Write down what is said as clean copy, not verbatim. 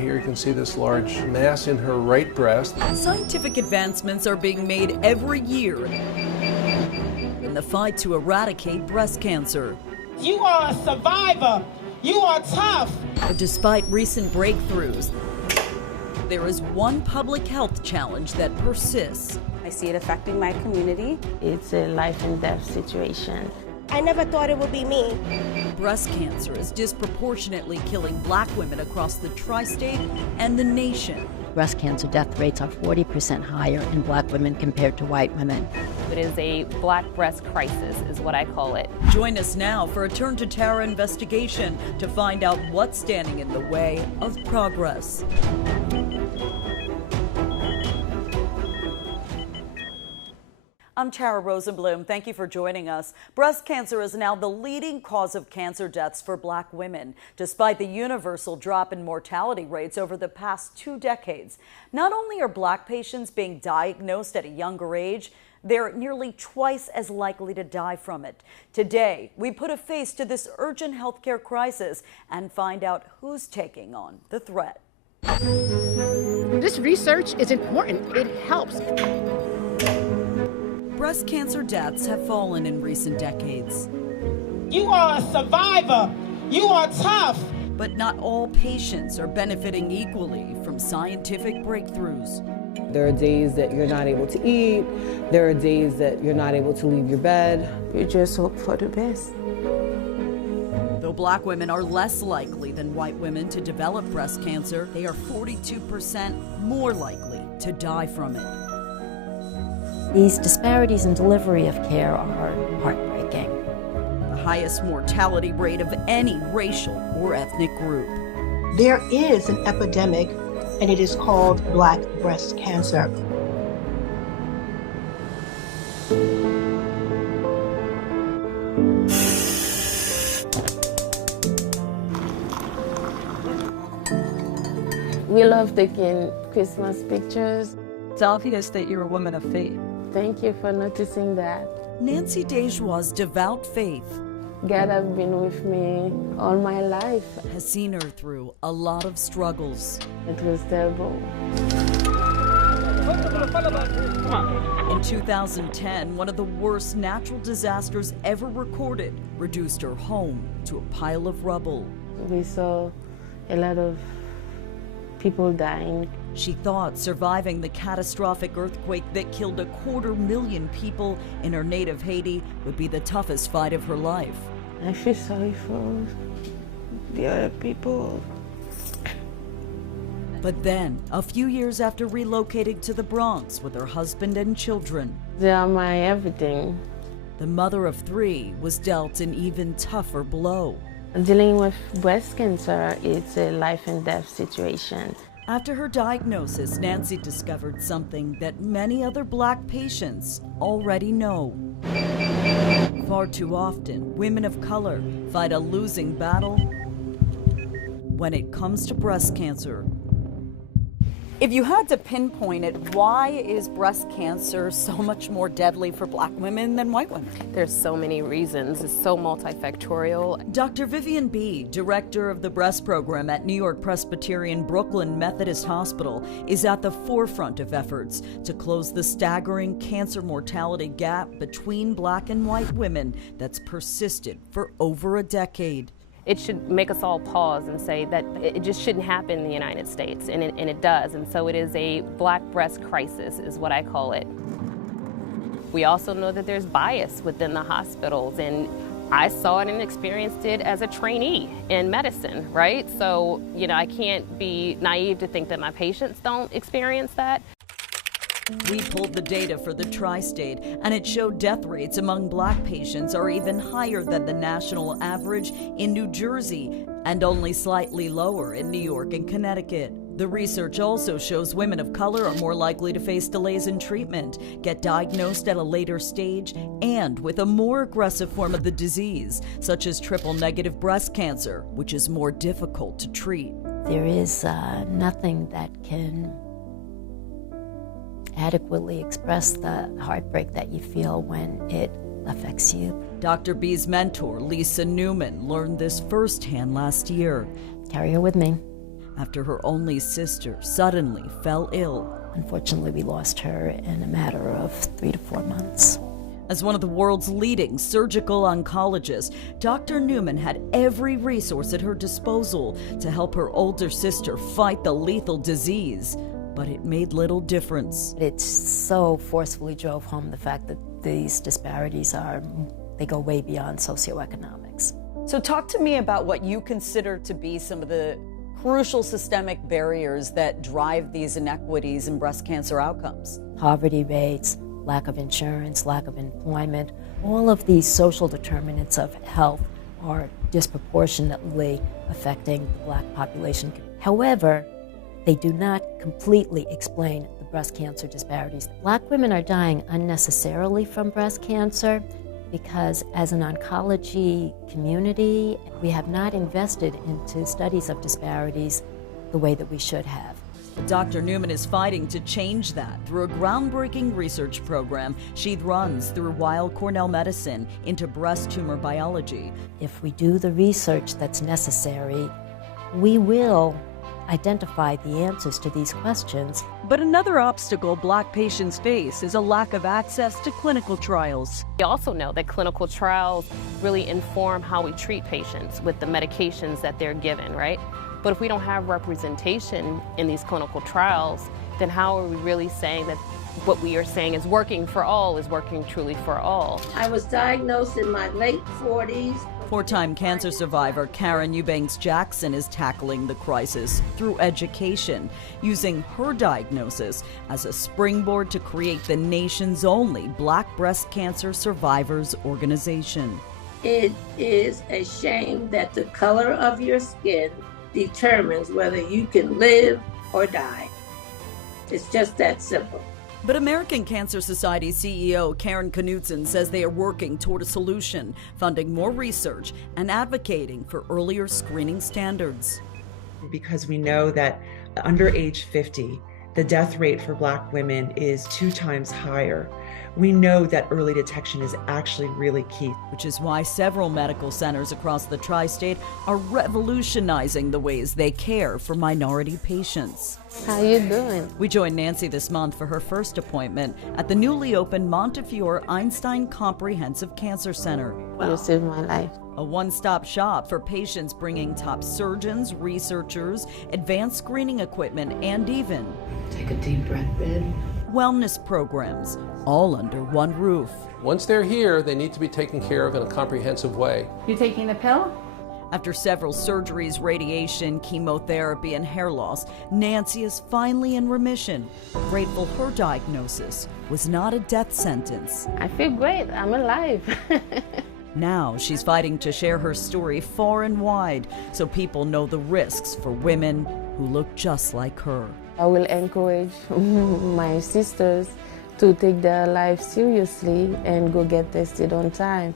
here you can see this large mass in her right breast. Scientific advancements are being made every year in the fight to eradicate breast cancer. You are a survivor. You are tough. But despite recent breakthroughs, there is one public health challenge that persists. I see it affecting my community. It's a life and death situation. I never thought it would be me. Breast cancer is disproportionately killing Black women across the tri-state and the nation. Breast cancer death rates are 40% higher in Black women compared to white women. It is a Black breast crisis, is what I call it. Join us now for a Turn to Tara investigation to find out what's standing in the way of progress. I'm Tara Rosenblum. Thank you for joining us. Breast cancer is now the leading cause of cancer deaths for Black women, despite the universal drop in mortality rates over the past 2 decades. Not only are Black patients being diagnosed at a younger age, they're nearly twice as likely to die from it. Today, we put a face to this urgent healthcare crisis and find out who's taking on the threat. This research is important. It helps. Breast cancer deaths have fallen in recent decades. You are a survivor. You are tough. But not all patients are benefiting equally from scientific breakthroughs. There are days that you're not able to eat. There are days that you're not able to leave your bed. You just hope for the best. Though Black women are less likely than white women to develop breast cancer, they are 42% more likely to die from it. These disparities in delivery of care are heartbreaking. The highest mortality rate of any racial or ethnic group. There is an epidemic, and it is called Black breast cancer. We love taking Christmas pictures. It's obvious that you're a woman of faith. Thank you for noticing that. Nancy Dejoie's devout faith God has been with me all my life. has seen her through a lot of struggles. It was terrible. In 2010, one of the worst natural disasters ever recorded reduced her home to a pile of rubble. We saw a lot of people dying. She thought surviving the catastrophic earthquake that killed 250,000 people in her native Haiti would be the toughest fight of her life. I feel sorry for the other people. But then, a few years after relocating to the Bronx with her husband and children, They are my everything. the mother of 3 was dealt an even tougher blow. Dealing with breast cancer is a life and death situation. After her diagnosis, Nancy discovered something that many other Black patients already know. Far too often, women of color fight a losing battle when it comes to breast cancer. If you had to pinpoint it, why is breast cancer so much more deadly for Black women than white women? There's so many reasons. It's so multifactorial. Dr. Vivian B., director of the breast program at New York Presbyterian Brooklyn Methodist Hospital, is at the forefront of efforts to close the staggering cancer mortality gap between Black and white women that's persisted for over a decade. It should make us all pause and say that it just shouldn't happen in the United States, and it does. And so it is a Black breast crisis, is what I call it. We also know that there's bias within the hospitals, and I saw it and experienced it as a trainee in medicine, right? So, I can't be naive to think that my patients don't experience that. We pulled the data for the tri-state, and it showed death rates among Black patients are even higher than the national average in New Jersey and only slightly lower in New York and Connecticut. The research also shows women of color are more likely to face delays in treatment, get diagnosed at a later stage, and with a more aggressive form of the disease, such as triple-negative breast cancer, which is more difficult to treat. There is nothing that can adequately express the heartbreak that you feel when it affects you. Dr. B's mentor, Lisa Newman, learned this firsthand last year. Carry her with me. after her only sister suddenly fell ill. Unfortunately, we lost her in a matter of 3 to 4 months. As one of the world's leading surgical oncologists, Dr. Newman had every resource at her disposal to help her older sister fight the lethal disease. But it made little difference. It so forcefully drove home the fact that these disparities they go way beyond socioeconomics. So talk to me about what you consider to be some of the crucial systemic barriers that drive these inequities in breast cancer outcomes. Poverty rates, lack of insurance, lack of employment, all of these social determinants of health are disproportionately affecting the Black population. However, they do not completely explain the breast cancer disparities. Black women are dying unnecessarily from breast cancer because as an oncology community, we have not invested into studies of disparities the way that we should have. Dr. Newman is fighting to change that through a groundbreaking research program she runs through Weill Cornell Medicine into breast tumor biology. If we do the research that's necessary, we will identify the answers to these questions. But another obstacle Black patients face is a lack of access to clinical trials. We also know that clinical trials really inform how we treat patients with the medications that they're given, right? But if we don't have representation in these clinical trials, then how are we really saying that what we are saying is working for all is working truly for all? I was diagnosed in my late 40s. Four-time cancer survivor Karen Eubanks-Jackson is tackling the crisis through education, using her diagnosis as a springboard to create the nation's only Black breast cancer survivors organization. It is a shame that the color of your skin determines whether you can live or die. It's just that simple. But American Cancer Society CEO Karen Knutson says they are working toward a solution, funding more research and advocating for earlier screening standards. Because we know that under age 50, the death rate for Black women is 2 times higher. We know that early detection is actually really key. Which is why several medical centers across the tri-state are revolutionizing the ways they care for minority patients. How you doing? We joined Nancy this month for her first appointment at the newly opened Montefiore Einstein Comprehensive Cancer Center. You saved my life. A one-stop shop for patients bringing top surgeons, researchers, advanced screening equipment, and even Take a deep breath in. wellness programs, all under one roof. Once they're here, they need to be taken care of in a comprehensive way. You taking the pill? After several surgeries, radiation, chemotherapy, and hair loss, Nancy is finally in remission. Grateful her diagnosis was not a death sentence. I feel great. I'm alive. Now she's fighting to share her story far and wide so people know the risks for women who look just like her. I will encourage my sisters to take their life seriously and go get tested on time.